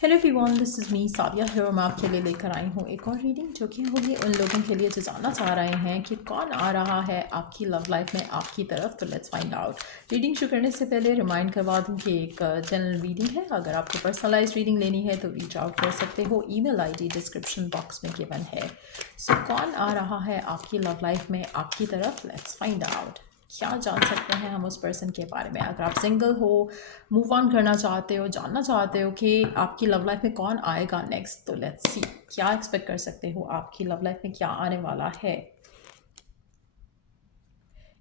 Hello everyone, this is me Sadia here. मैं आपके लिए लेकर आई हूँ एक और रीडिंग जो कि होगी उन लोगों के लिए जो जानना चाह रहे हैं कि कौन आ रहा है आपकी लव लाइफ में आपकी तरफ। तो लेट्स फाइंड आउट। रीडिंग शुरू करने से पहले रिमाइंड करवा दूँ कि एक जनरल रीडिंग है। अगर आपको पर्सनलाइज रीडिंग लेनी है तो रीच आउट कर सकते हो। ईमेल आईडी डिस्क्रिप्शन बॉक्स में गिवन है। सो कौन आ रहा है आपकी लव लाइफ में आपकी तरफ, लेट्स फाइंड आउट। क्या जान सकते हैं हम उस पर्सन के बारे में। अगर आप सिंगल हो, मूव ऑन करना चाहते हो, जानना चाहते हो कि आपकी लव लाइफ में कौन आएगा नेक्स्ट, तो लेट्स सी क्या एक्सपेक्ट कर सकते हो। आपकी लव लाइफ में क्या आने वाला है।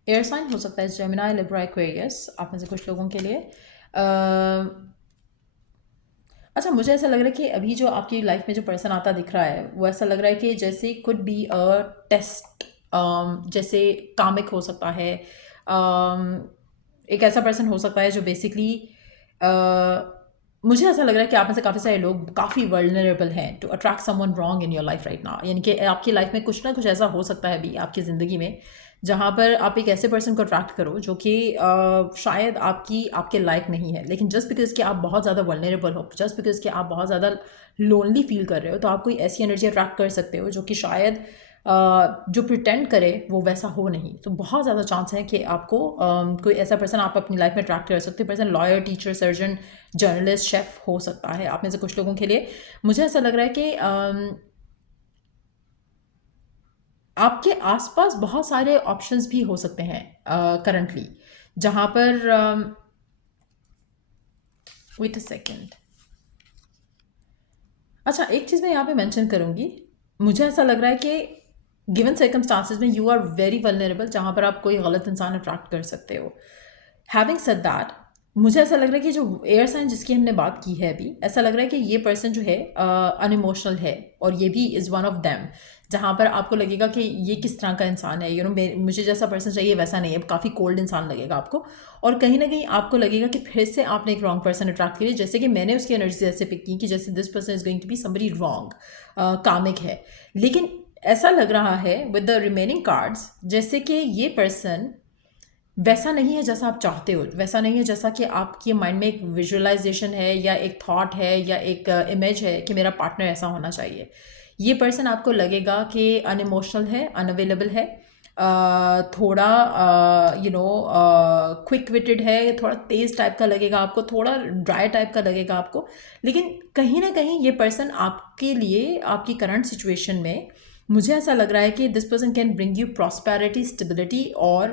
एयर साइन हो सकता है जेमिनी, लिब्रा, एक्वेरियस, आप में से कुछ लोगों के लिए। अच्छा, मुझे ऐसा लग रहा है कि अभी जो आपकी लाइफ में जो पर्सन आता दिख रहा है वो ऐसा लग रहा है कि जैसे कुड बी अ टेस्ट, जैसे कामिक हो सकता है। एक ऐसा पर्सन हो सकता है जो बेसिकली, मुझे ऐसा लग रहा है कि आप में से काफ़ी सारे लोग काफ़ी वर्नरेबल हैं to attract someone wrong in your life right now. यानी कि आपकी लाइफ में कुछ ना कुछ ऐसा हो सकता है अभी आपकी ज़िंदगी में जहाँ पर आप एक ऐसे पर्सन को अट्रैक्ट करो जो कि शायद आपके लायक नहीं है, लेकिन जस्ट बिकॉज कि आप बहुत ज़्यादा वल्नरेबल हो, जस्ट बिकॉज कि आप बहुत ज़्यादा लोनली फील कर रहे हो, तो आप कोई ऐसी एनर्जी अट्रैक्ट कर सकते हो जो कि शायद जो प्रिटेंड करे वो वैसा हो नहीं। तो बहुत ज़्यादा चांस है कि आपको कोई ऐसा पर्सन आप अपनी लाइफ में अट्रैक्ट कर सकते हो। Person lawyer, teacher, surgeon, journalist, chef हो सकता है आप में से कुछ लोगों के लिए। मुझे ऐसा लग रहा है कि आपके आसपास बहुत सारे ऑप्शंस भी हो सकते हैं करंटली, जहाँ पर वेट अ सेकेंड। अच्छा, एक चीज़ मैं यहाँ पे मेंशन करूँगी। मुझे ऐसा लग रहा है कि गिवन सर्कमस्टांसिस में यू आर वेरी वल्नरेबल, जहाँ पर आप कोई गलत इंसान अट्रैक्ट कर सकते हो। हैविंग सेड दैट, मुझे ऐसा लग रहा है कि जो एयर साइन जिसकी हमने बात की है अभी, ऐसा लग रहा है कि ये पर्सन जो है अनइमोशनल है, और ये भी इज़ वन ऑफ देम, जहाँ पर आपको लगेगा कि ये किस तरह का इंसान है। मुझे जैसा पर्सन चाहिए वैसा नहीं है, काफ़ी कोल्ड इंसान लगेगा आपको। और कहीं ना कहीं आपको लगेगा कि फिर से आपने एक रॉन्ग पर्सन अट्रैक्ट किया, जैसे कि मैंने उसकी एनर्जी ऐसे पिक की कि जैसे this person is going to be somebody wrong, karmic है। लेकिन ऐसा लग रहा है विद द रिमेनिंग कार्ड्स जैसे कि ये पर्सन वैसा नहीं है जैसा आप चाहते हो, वैसा नहीं है जैसा कि आपके माइंड में एक विजुअलाइजेशन है या एक थॉट है या एक इमेज है कि मेरा पार्टनर ऐसा होना चाहिए। ये पर्सन आपको लगेगा कि अनइमोशनल है, अनअवेलेबल है, थोड़ा क्विक विटेड है, थोड़ा तेज़ टाइप का लगेगा आपको, थोड़ा ड्राई टाइप का लगेगा आपको। लेकिन कहीं ना कहीं ये पर्सन आपके लिए आपकी करंट सिचुएशन में, मुझे ऐसा लग रहा है कि this person can bring you prosperity, stability, और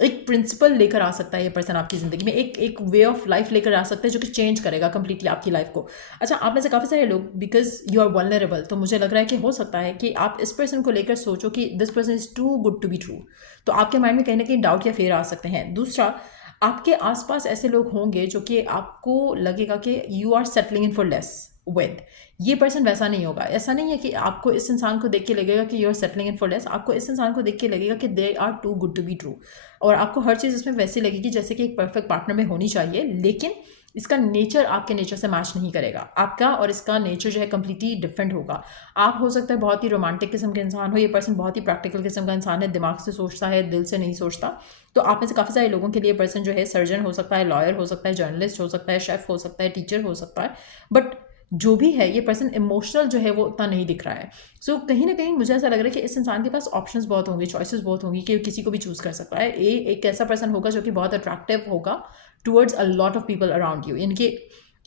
एक प्रिंसिपल लेकर आ सकता है ये पर्सन आपकी ज़िंदगी में, एक वे ऑफ लाइफ लेकर आ सकता है जो कि चेंज करेगा कम्प्लीटली आपकी लाइफ को। अच्छा, आप में से काफ़ी सारे लोग, बिकॉज यू आर वल्नरेबल, तो मुझे लग रहा है कि हो सकता है कि आप इस पर्सन को लेकर सोचो कि this person is too good to be true. तो आपके माइंड में कहीं ना कहीं डाउट या फेयर आ सकते हैं। दूसरा, आपके आसपास ऐसे लोग होंगे जो कि आपको लगेगा कि you are settling in for less with. ये पर्सन वैसा नहीं होगा। ऐसा नहीं है कि आपको इस इंसान को देख के लगेगा कि you are settling in for less, आपको इस इंसान को देख के लगेगा कि they are too good to be true, और आपको हर चीज़ इसमें वैसी लगेगी जैसे कि एक परफेक्ट पार्टनर में होनी चाहिए। लेकिन इसका नेचर आपके नेचर से मैच नहीं करेगा, आपका और इसका नेचर जो है कम्प्लीटली डिफरेंट होगा। आप हो सकता है बहुत ही रोमांटिक किस्म के इंसान हो, ये पर्सन बहुत ही प्रैक्टिकल किस्म का इंसान है, दिमाग से सोचता है, दिल से नहीं सोचता। तो आप में से काफ़ी सारे लोगों के लिए पर्सन जो है सर्जन हो सकता है, लॉयर हो सकता है, जर्नलिस्ट हो सकता है, शेफ हो सकता है, टीचर हो सकता है, बट जो भी है ये पर्सन इमोशनल जो है वो उतना नहीं दिख रहा है। सो कहीं ना कहीं मुझे ऐसा लग रहा है कि इस इंसान के पास ऑप्शंस बहुत होंगे, चॉइसेस बहुत होंगी कि किसी को भी चूज़ कर सकता है। ये एक ऐसा पर्सन होगा जो कि बहुत अट्रैक्टिव होगा towards a lot of people around you. यानी कि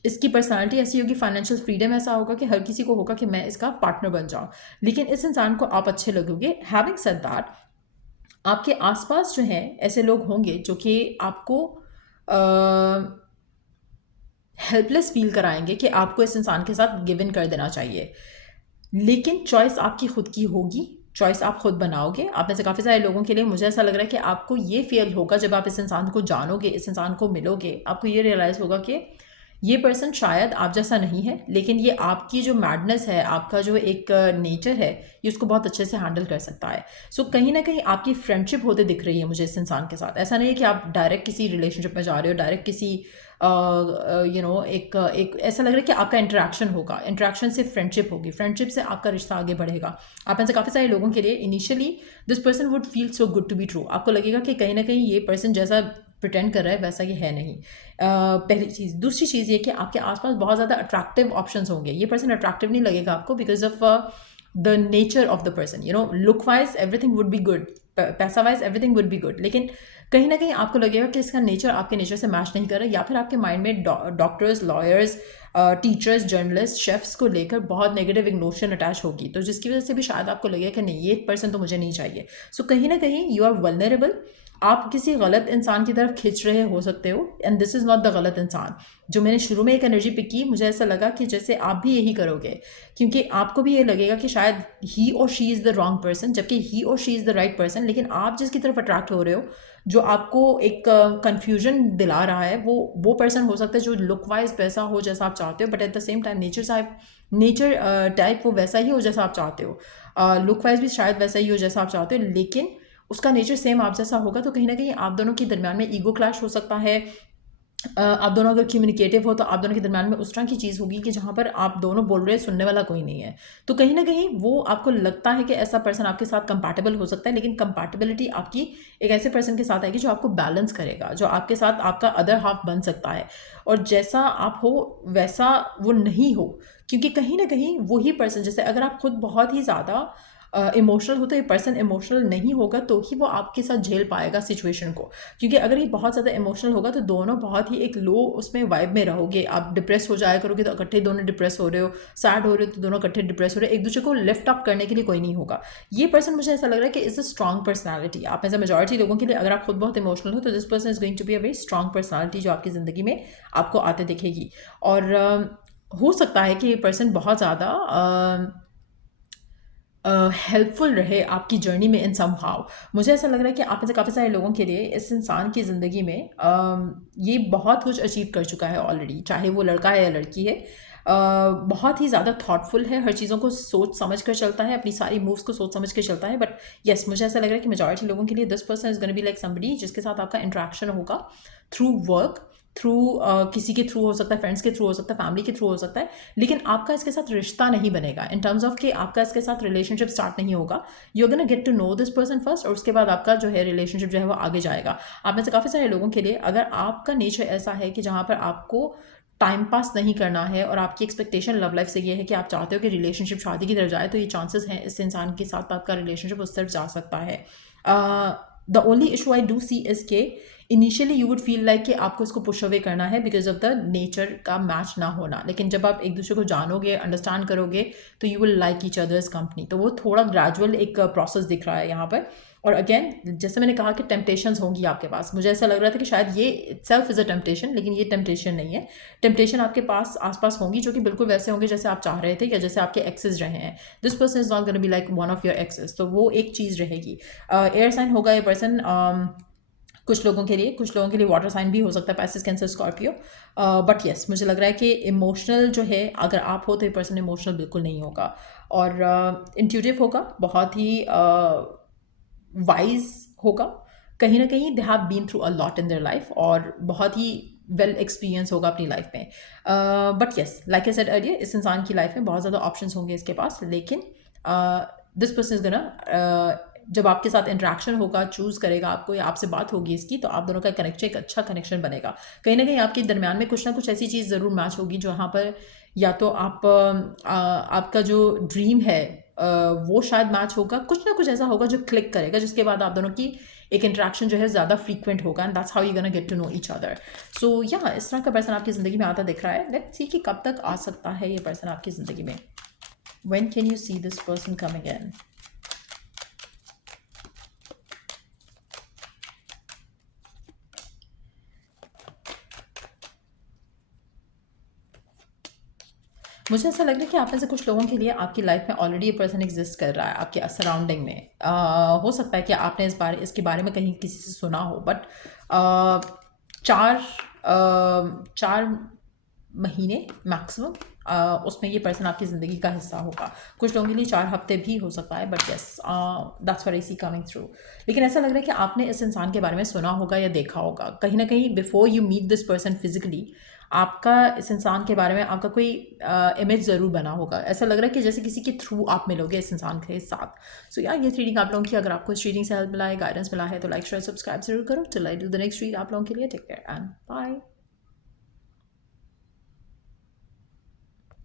इसकी पर्सनालिटी ऐसी होगी, फाइनेंशियल फ्रीडम ऐसा होगा कि हर किसी को होगा कि मैं इसका पार्टनर बन जाऊँ, लेकिन इस इंसान को आप अच्छे लगोगे। हैविंग सेड दैट, आपके आसपास जो हैं ऐसे लोग होंगे जो कि आपको हेल्पलेस फील कराएंगे कि आपको इस इंसान के साथ गिव इन कर देना चाहिए। लेकिन चॉइस आपकी खुद की होगी, चॉइस आप खुद बनाओगे। आप में से काफ़ी सारे लोगों के लिए मुझे ऐसा लग रहा है कि आपको ये फील होगा जब आप इस इंसान को जानोगे, इस इंसान को मिलोगे, आपको ये रियलाइज़ होगा कि ये पर्सन शायद आप जैसा नहीं है, लेकिन ये आपकी जो मैडनेस है, आपका जो एक नेचर है, ये उसको बहुत अच्छे से हैंडल कर सकता है। सो कहीं ना कहीं आपकी फ्रेंडशिप होते दिख रही है मुझे इस इंसान के साथ। ऐसा नहीं है कि आप डायरेक्ट किसी रिलेशनशिप में जा रहे हो, डायरेक्ट किसी एक ऐसा लग रहा है कि आपका इंटरेक्शन होगा, इंटरेक्शन से फ्रेंडशिप होगी, फ्रेंडशिप से आपका रिश्ता आगे बढ़ेगा। आप में से काफ़ी सारे लोगों के लिए initially this person would feel so good to be true. आपको लगेगा कि कहीं ना कहीं ये पर्सन जैसा प्रिटेंड कर रहा है वैसा ये है नहीं। पहली चीज़। दूसरी चीज़ ये कि आपके आसपास बहुत ज़्यादा अट्रैक्टिव ऑप्शंस होंगे। ये पर्सन अट्रैक्टिव नहीं लगेगा आपको because of the nature of the person, you know, look wise everything would be good, पैसा wise everything would be good, लेकिन कहीं ना कहीं आपको लगेगा कि इसका नेचर आपके नेचर से मैच नहीं कर रहा, या फिर आपके माइंड में doctors, lawyers, teachers, journalist, chefs को लेकर बहुत नेगेटिव एक नोशन अटैच होगी, तो जिसकी वजह से भी शायद आपको लगेगा कि नहीं, ये पर्सन तो मुझे नहीं चाहिए। सो कहीं ना कहीं यू आर वल्नरेबल, आप किसी गलत इंसान की तरफ खिंच रहे हो सकते हो, and this is not the गलत इंसान। जो मैंने शुरू में एक एनर्जी पिक की, मुझे ऐसा लगा कि जैसे आप भी यही करोगे, क्योंकि आपको भी ये लगेगा कि शायद ही और she is the wrong person, जबकि ही और she is the right person, लेकिन आप जिसकी तरफ अट्रैक्ट हो रहे हो, जो आपको एक कन्फ्यूजन दिला रहा है, वो पर्सन हो सकता है जो लुक वाइज वैसा हो जैसा आप चाहते हो, but at the same time nature type वो वैसा ही हो जैसा आप चाहते हो, लुक वाइज भी शायद वैसा ही हो जैसा आप चाहते हो, लेकिन उसका नेचर सेम आप जैसा होगा, तो कहीं ना कहीं आप दोनों के दरम्यान में ईगो क्लैश हो सकता है। आप दोनों अगर कम्युनिकेटिव हो तो आप दोनों के दरम्यान में उस तरह की चीज़ होगी कि जहाँ पर आप दोनों बोल रहे हैं, सुनने वाला कोई नहीं है, तो कहीं ना कहीं वो आपको लगता है कि ऐसा पर्सन आपके साथ कंपैटिबल हो सकता है, लेकिन कंपैटिबिलिटी आपकी एक ऐसे पर्सन के साथ आएगी जो आपको बैलेंस करेगा, जो आपके साथ आपका अदर हाफ बन सकता है, और जैसा आप हो वैसा वो नहीं हो, क्योंकि कहीं ना कहीं वही पर्सन, जैसे अगर आप खुद बहुत ही ज़्यादा इमोशनल हो तो ये पर्सन इमोशनल नहीं होगा तो ही वो आपके साथ झेल पाएगा सिचुएशन को, क्योंकि अगर ये बहुत ज़्यादा इमोशनल होगा तो दोनों बहुत ही एक लो उसमें वाइब में रहोगे, आप डिप्रेस हो जाया करोगे तो इकट्ठे दोनों डिप्रेस हो रहे हो, सैड हो रहे हो तो दोनों इकट्ठे डिप्रेस हो रहे हो, एक दूसरे को लिफ्ट अप करने के लिए कोई नहीं होगा। ये पर्सन मुझे ऐसा लग रहा है कि इज़ अ स्ट्रॉन्ग पर्सनैलिटी। आप में से मेजॉरिटी लोगों के लिए अगर आप खुद बहुत इमोशनल हो तो this person is going to be a very strong personality जो आपकी ज़िंदगी में आपको आते दिखेगी, और हो सकता है कि ये पर्सन बहुत ज़्यादा हेल्पफुल रहे आपकी जर्नी में इन सम हाउ। मुझे ऐसा लग रहा है कि आप में से काफ़ी सारे लोगों के लिए इस इंसान की ज़िंदगी में ये बहुत कुछ अचीव कर चुका है ऑलरेडी, चाहे वो लड़का है या लड़की है। बहुत ही ज़्यादा थॉटफुल है, हर चीज़ों को सोच समझ कर चलता है, अपनी सारी मूव्स को सोच समझ कर चलता है, बट येस मुझे ऐसा लग रहा है कि मेजॉरिटी लोगों के लिए this person is gonna be like somebody जिसके साथ आपका इंट्रैक्शन होगा थ्रू वर्क, थ्रू किसी के थ्रू हो सकता है, फ्रेंड्स के थ्रू हो सकता है, फैमिली के थ्रू हो सकता है, लेकिन आपका इसके साथ रिश्ता नहीं बनेगा इन टर्म्स ऑफ कि आपका इसके साथ रिलेशनशिप स्टार्ट नहीं होगा। You are gonna get to know this person first, और उसके बाद आपका जो है रिलेशनशिप जो है वो आगे जाएगा। आप में से काफ़ी सारे लोगों के लिए अगर आपका नेचर ऐसा है कि जहाँ पर आपको टाइम पास नहीं करना है और आपकी एक्सपेक्टेशन लव लाइफ से ये है कि आप चाहते हो कि रिलेशनशिप शादी की तरफ जाए, तो ये चांसेस हैं इस इंसान के साथ आपका रिलेशनशिप उस तरफ जा सकता है। The only issue I do see is के initially you would feel like कि आपको इसको पुश अवे करना है बिकॉज ऑफ द नेचर का मैच ना होना, लेकिन जब आप एक दूसरे को जानोगे, अंडरस्टैंड करोगे, तो you will like each others company. तो वो थोड़ा ग्रेजुअल एक प्रोसेस दिख रहा है यहाँ पर। और अगेन जैसे मैंने कहा कि टेम्पटेशंस होंगी आपके पास, मुझे ऐसा लग रहा था कि शायद ये इटसेल्फ इज़ अ टेम्पटेशन, लेकिन ये टेम्पटेशन नहीं है। टेम्पटेशन आपके पास आसपास होंगी जो कि बिल्कुल वैसे होंगे जैसे आप चाह रहे थे या जैसे आपके एक्सेस रहे हैं। This person is not gonna be like one of your exes, तो वो एक चीज़ रहेगी। एयर साइन होगा ये पर्सन कुछ लोगों के लिए, कुछ लोगों के लिए वाटर साइन भी हो सकता है, Pisces, cancer, Scorpio. But yes मुझे लग रहा है कि इमोशनल जो है अगर आप हो तो ये पर्सन इमोशनल बिल्कुल नहीं होगा, और इंट्यूटिव होगा, बहुत ही वाइज होगा, कहीं ना कहीं they have been through a lot in their life, और बहुत ही वेल एक्सपीरियंस होगा अपनी लाइफ में। But yes like I said earlier, इस इंसान की लाइफ में बहुत ज़्यादा ऑप्शंस होंगे इसके पास, लेकिन दिस पर्सन इज गोना जब आपके साथ इंटरेक्शन होगा, चूज़ करेगा आपको या आपसे बात होगी इसकी, तो आप दोनों का कनेक्शन एक अच्छा कनेक्शन बनेगा। कहीं ना कहीं आपके दरम्यान में कुछ ना कुछ ऐसी चीज़ ज़रूर मैच होगी जहाँ पर या तो आपका जो ड्रीम है वो शायद मैच होगा, कुछ ना कुछ ऐसा होगा जो क्लिक करेगा, जिसके बाद आप दोनों की एक इंटरेक्शन जो है ज़्यादा फ्रीक्वेंट होगा, and that's how you gonna get to know each other. So या इस तरह का पर्सन आपकी ज़िंदगी में आता दिख रहा है। लेट्स सी कि कब तक आ सकता है ये पर्सन आपकी ज़िंदगी में। When can you see this person come again? मुझे ऐसा लग रहा है कि आप में से कुछ लोगों के लिए आपकी लाइफ में ऑलरेडी ये पर्सन एग्जिस्ट कर रहा है आपके सराउंडिंग में। हो सकता है कि आपने इसके बारे में कहीं किसी से सुना हो, बट 4 महीने मैक्सिमम उसमें ये पर्सन आपकी ज़िंदगी का हिस्सा होगा। कुछ लोगों के लिए 4 हफ्ते भी हो सकता है, but yes that's what I see coming through. लेकिन ऐसा लग रहा है कि आपने इस इंसान के बारे में सुना होगा या देखा होगा कहीं ना कहीं। Before you meet this person physically आपका इस इंसान के बारे में आपका कोई इमेज ज़रूर बना होगा। ऐसा लग रहा है कि जैसे किसी के थ्रू आप मिलोगे इस इंसान के साथ। सो यार, ये रीडिंग आप लोगों की, अगर आपको इस रीडिंग से हेल्प मिला है, गाइडेंस मिला है, तो लाइक शेयर सब्सक्राइब जरूर करो। Till I do the next read, आप लोगों के लिए टेक केयर एंड बाय।